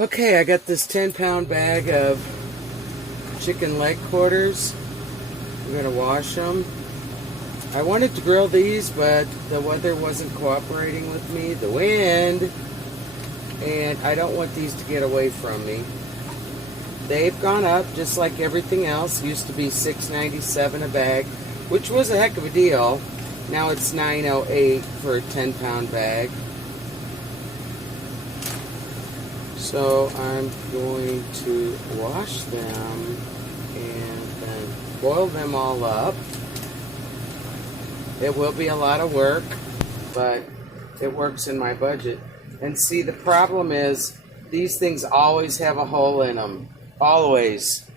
Okay, I got this 10-pound bag of chicken leg quarters. I'm going to wash them. I wanted to grill these, but the weather wasn't cooperating with me, the wind, and I don't want these to get away from me. They've gone up just like everything else. Used to be $6.97 a bag, which was a heck of a deal. Now it's $9.08 for a 10-pound bag. So I'm going to wash them and then boil them all up. It will be a lot of work, but it works in my budget. And see, the problem is these things always have a hole in them. Always.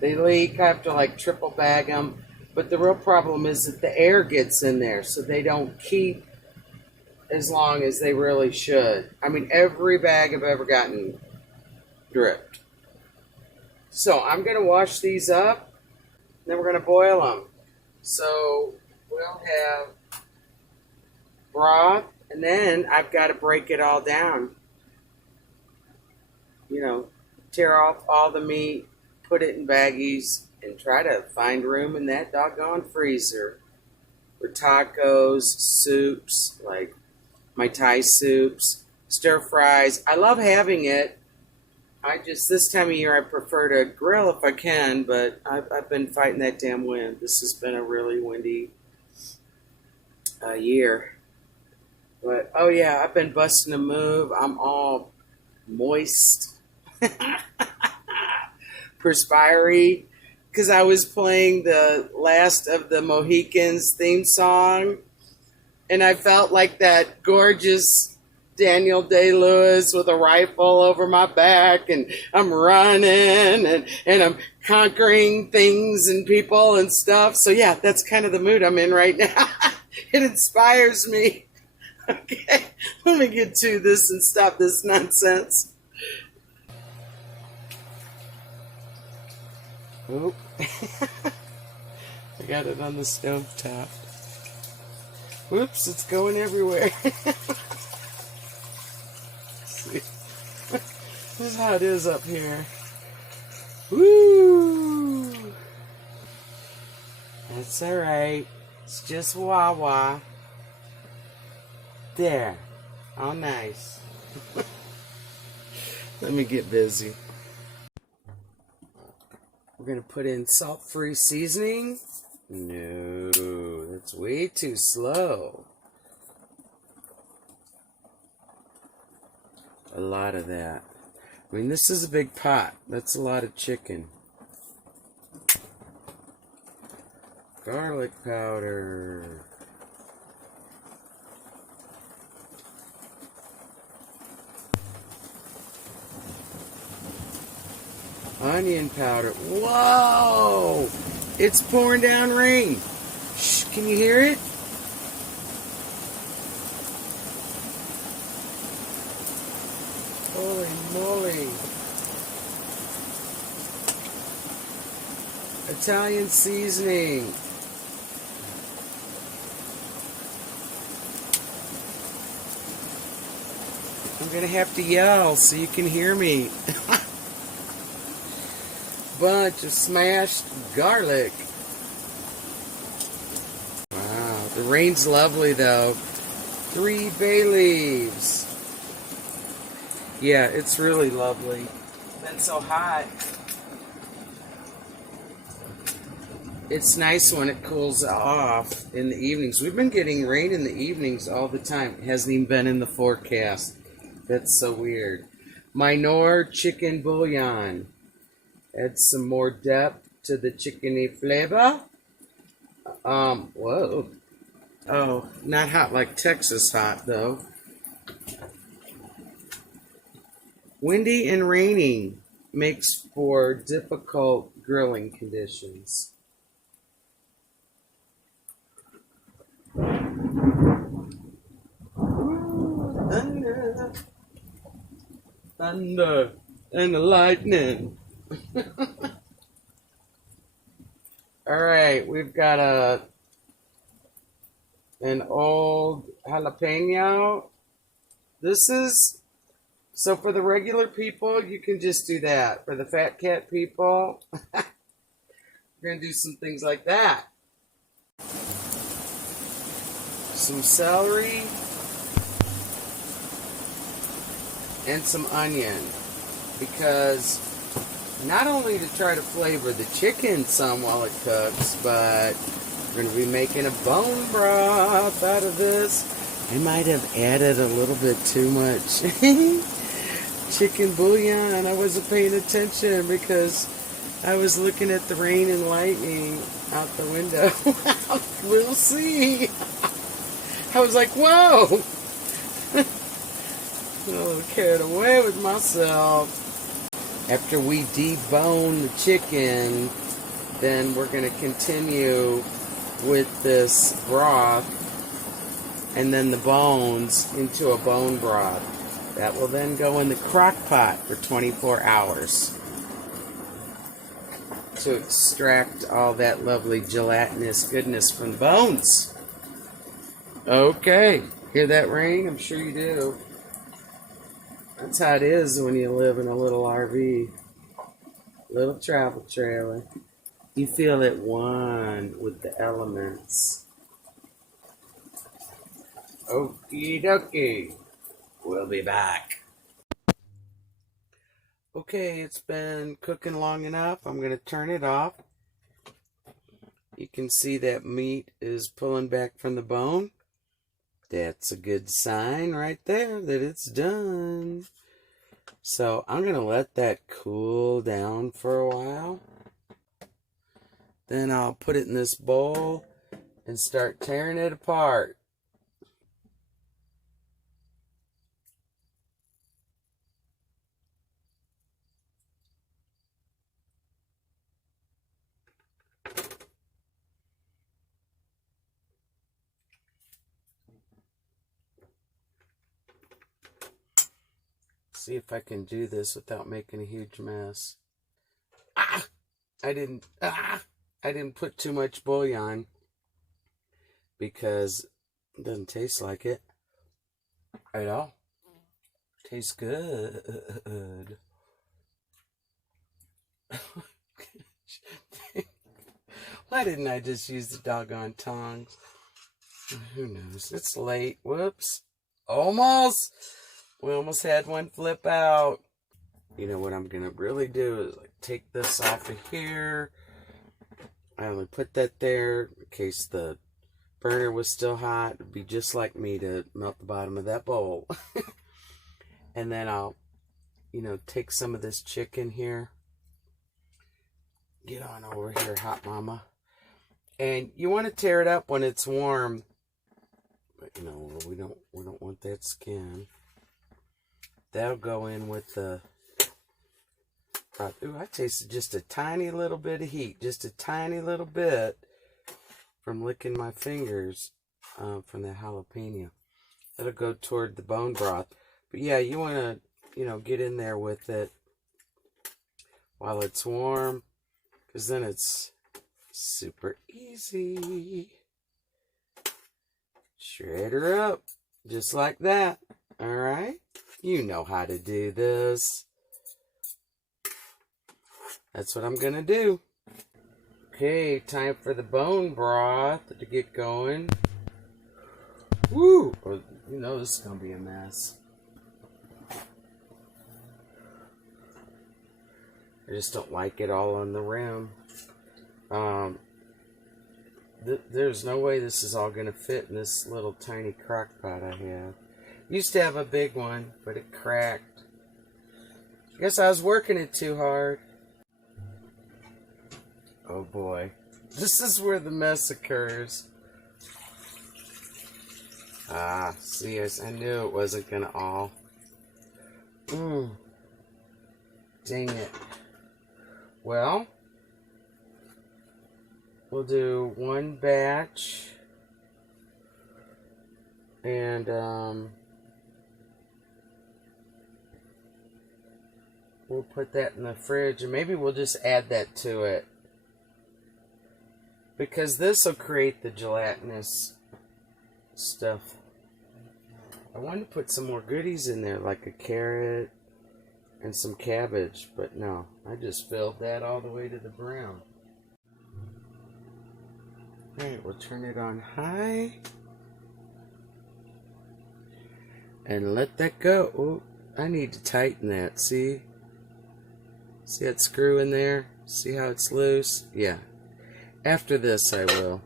They leak. I have to like triple bag them. But the real problem is that the air gets in there, so they don't keep as long as they really should. I mean, every bag I've ever gotten dripped. So I'm going to wash these up, then we're going to boil them. So we'll have broth, and then I've got to break it all down. You know, tear off all the meat, put it in baggies, and try to find room in that doggone freezer for tacos, soups, like my Thai soups, stir fries. I love having it. This time of year, I prefer to grill if I can, but I've been fighting that damn wind. This has been a really windy year. But, oh yeah, I've been busting a move. I'm all moist, perspiry, because I was playing the last of the Mohicans theme song, and I felt like that gorgeous Daniel Day-Lewis with a rifle over my back, and I'm running, and I'm conquering things and people and stuff. So yeah, that's kind of the mood I'm in right now. It inspires me. Okay, let me get to this and stop this nonsense. Oop. I got it on the stove top. Whoops, it's going everywhere. See? This is how it is up here. Woo! That's alright. It's just wah-wah. There. All nice. Let me get busy. We're going to put in salt-free seasoning. No, that's way too slow. A lot of that. I mean, this is a big pot. That's a lot of chicken. Garlic powder. Onion powder. Whoa! It's pouring down rain. Shh, can you hear it? Holy moly. Italian seasoning. I'm going to have to yell so you can hear me. Bunch of smashed garlic. Wow, the rain's lovely though. 3 bay leaves. Yeah, it's really lovely. It's been so hot. It's nice when it cools off in the evenings. We've been getting rain in the evenings all the time. It hasn't even been in the forecast. That's so weird. Minor chicken bouillon. Add some more depth to the chickeny flavor. Whoa. Oh, not hot like Texas hot, though. Windy and raining makes for difficult grilling conditions. Thunder, thunder, and the lightning. Alright, we've got an old jalapeno. This is So for the regular people, you can just do that. For the fat cat people, we're going to do some things like that. Some celery and some onion, because not only to try to flavor the chicken some while it cooks, but we're going to be making a bone broth out of this. I might have added a little bit too much chicken bouillon. I wasn't paying attention because I was looking at the rain and lightning out the window. We'll see. I was like, whoa. A little carried away with myself. After we debone the chicken, then we're going to continue with this broth and then the bones into a bone broth. That will then go in the Crock-Pot for 24 hours to extract all that lovely gelatinous goodness from the bones. Okay, hear that rain? I'm sure you do. That's how it is when you live in a little RV, little travel trailer. You feel at one with the elements. Okie dokie. We'll be back. Okay, it's been cooking long enough. I'm going to turn it off. You can see that meat is pulling back from the bone. That's a good sign right there that it's done. So I'm going to let that cool down for a while. Then I'll put it in this bowl and start tearing it apart. See if I can do this without making a huge mess. I didn't put too much bouillon because it doesn't taste like it at all. Tastes good. Why didn't I just use the doggone tongs? Who knows? It's late. Whoops. Almost. We almost had one flip out. You know what I'm going to really do is like take this off of here. I only put that there in case the burner was still hot. It'd be just like me to melt the bottom of that bowl. And then I'll, take some of this chicken here. Get on over here, hot mama. And you want to tear it up when it's warm. But, we don't want that skin. That'll go in with the broth. Ooh, I tasted just a tiny little bit of heat. Just a tiny little bit from licking my fingers from that jalapeno. That'll go toward the bone broth. But yeah, you want to, get in there with it while it's warm. Because then it's super easy. Shred her up. Just like that. Alright? You know how to do this. That's what I'm going to do. Okay, time for the bone broth to get going. Woo! This is going to be a mess. I just don't like it all on the rim. There's no way this is all going to fit in this little tiny crock-pot I have. Used to have a big one, but it cracked. Guess I was working it too hard. Oh boy. This is where the mess occurs. See, I knew it wasn't gonna all. Dang it. Well, we'll do one batch. And, we'll put that in the fridge, and maybe we'll just add that to it. Because this will create the gelatinous stuff I wanted to put some more goodies in there, like a carrot and some cabbage, but no, I just filled that all the way to the brim. Alright, we'll turn it on high. And let that go. Oh, I need to tighten that, see? See that screw in there? See how it's loose? Yeah. After this, I will.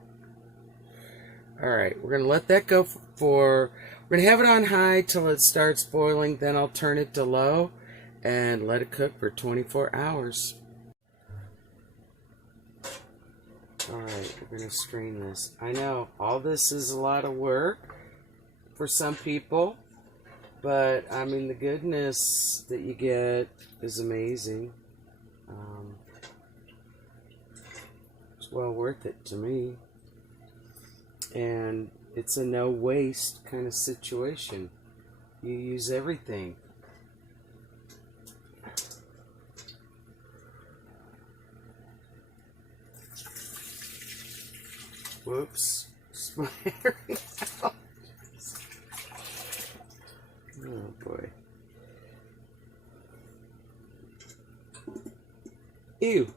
Alright, we're going to let that go we're going to have it on high till it starts boiling. Then I'll turn it to low and let it cook for 24 hours. Alright, we're going to strain this. I know, all this is a lot of work for some people. But, I mean, the goodness that you get is amazing. It's well worth it to me. And it's a no waste kind of situation. You use everything. Whoops. Splattering out. Oh boy. Ew.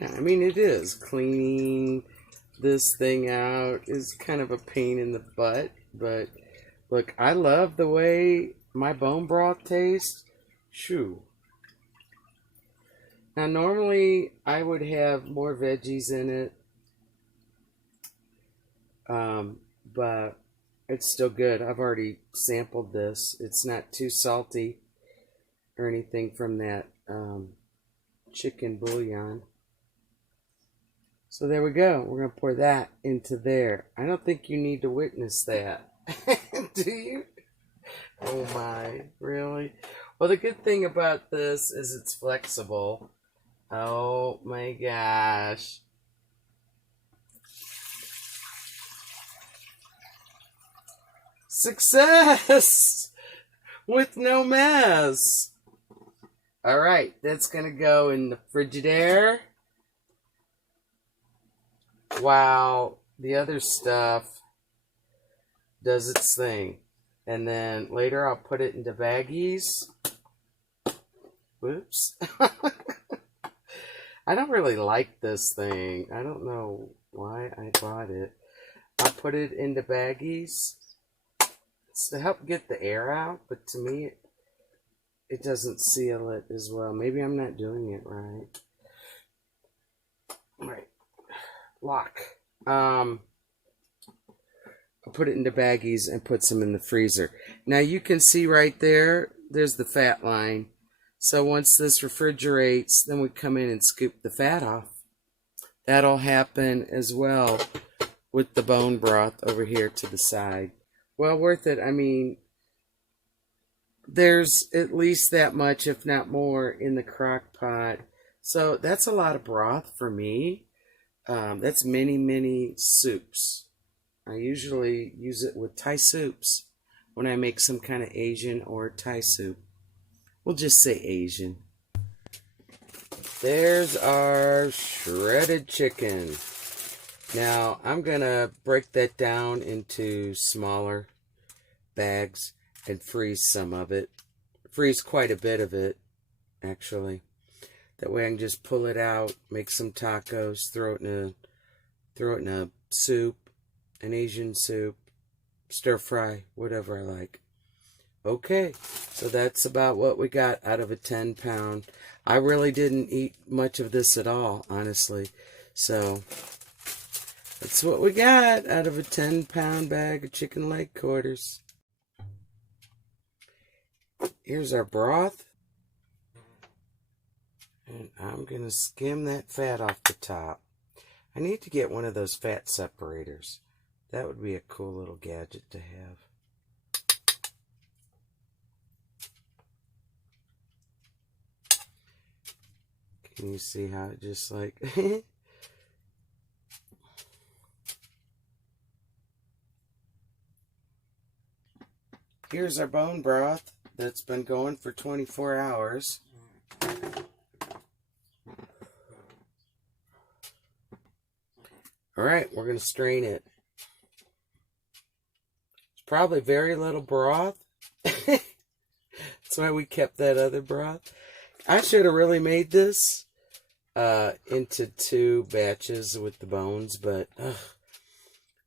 Yeah, I mean, it is. Cleaning this thing out is kind of a pain in the butt, but look, I love the way my bone broth tastes. Shoo. Now, normally, I would have more veggies in it, but it's still good. I've already sampled this. It's not too salty or anything from that chicken bouillon. So there we go. We're going to pour that into there. I don't think you need to witness that. Do you? Oh my, really? Well, the good thing about this is it's flexible. Oh my gosh. Success! With no mess. Alright, that's going to go in the Frigidaire. While the other stuff does its thing. And then later I'll put it into baggies. Whoops. I don't really like this thing. I don't know why I bought it. I'll put it into baggies. It's to help get the air out, but to me it doesn't seal it as well. Maybe I'm not doing it right. Right. Lock. I'll put it into baggies and put some in the freezer. Now you can see right there, there's the fat line. So once this refrigerates, then we come in and scoop the fat off. That'll happen as well with the bone broth over here to the side. Well worth it. I mean, there's at least that much, if not more, in the Crock-Pot. So that's a lot of broth for me. That's many soups. I usually use it with Thai soups when I make some kind of Asian or Thai soup. We'll just say Asian. There's our shredded chicken. Now, I'm going to break that down into smaller bags and freeze some of it. Freeze quite a bit of it, actually. That way I can just pull it out, make some tacos, throw it in a soup, an Asian soup, stir fry, whatever I like. Okay, so that's about what we got out of a 10-pound. I really didn't eat much of this at all, honestly. So that's what we got out of a 10-pound bag of chicken leg quarters. Here's our broth. And I'm going to skim that fat off the top. I need to get one of those fat separators. That would be a cool little gadget to have. Can you see how it just like... Here's our bone broth that's been going for 24 hours. right, we're going to strain it. It's probably very little broth. That's why we kept that other broth. I should have really made this into 2 batches with the bones, but,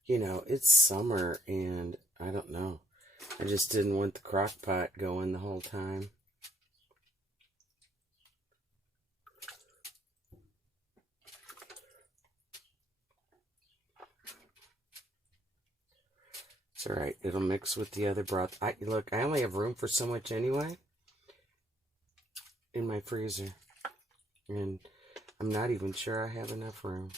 you know, it's summer, and I don't know. I just didn't want the Crock-Pot going the whole time. It's alright. It'll mix with the other broth. Look, I only have room for so much anyway in my freezer. And I'm not even sure I have enough room.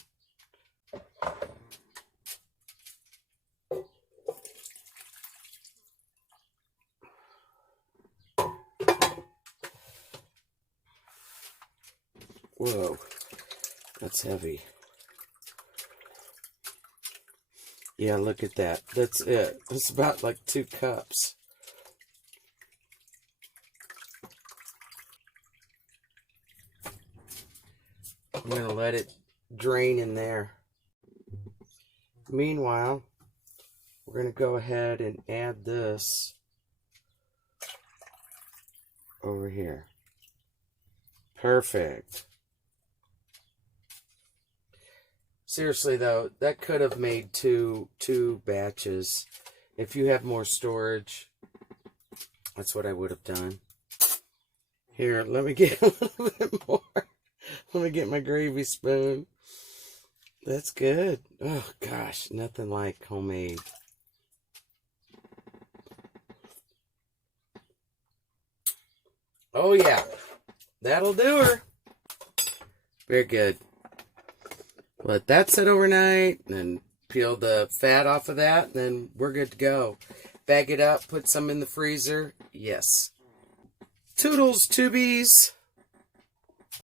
Whoa, that's heavy. Yeah, look at that. That's it. It's about like 2 cups. I'm going to let it drain in there. Meanwhile, we're going to go ahead and add this over here. Perfect. Seriously though, that could have made two batches. If you have more storage, that's what I would have done. Here, let me get a little bit more. Let me get my gravy spoon. That's good. Oh gosh, nothing like homemade. Oh yeah, that'll do her. Very good. Let that sit overnight, and peel the fat off of that, and then we're good to go. Bag it up, put some in the freezer. Yes. Toodles, tubies.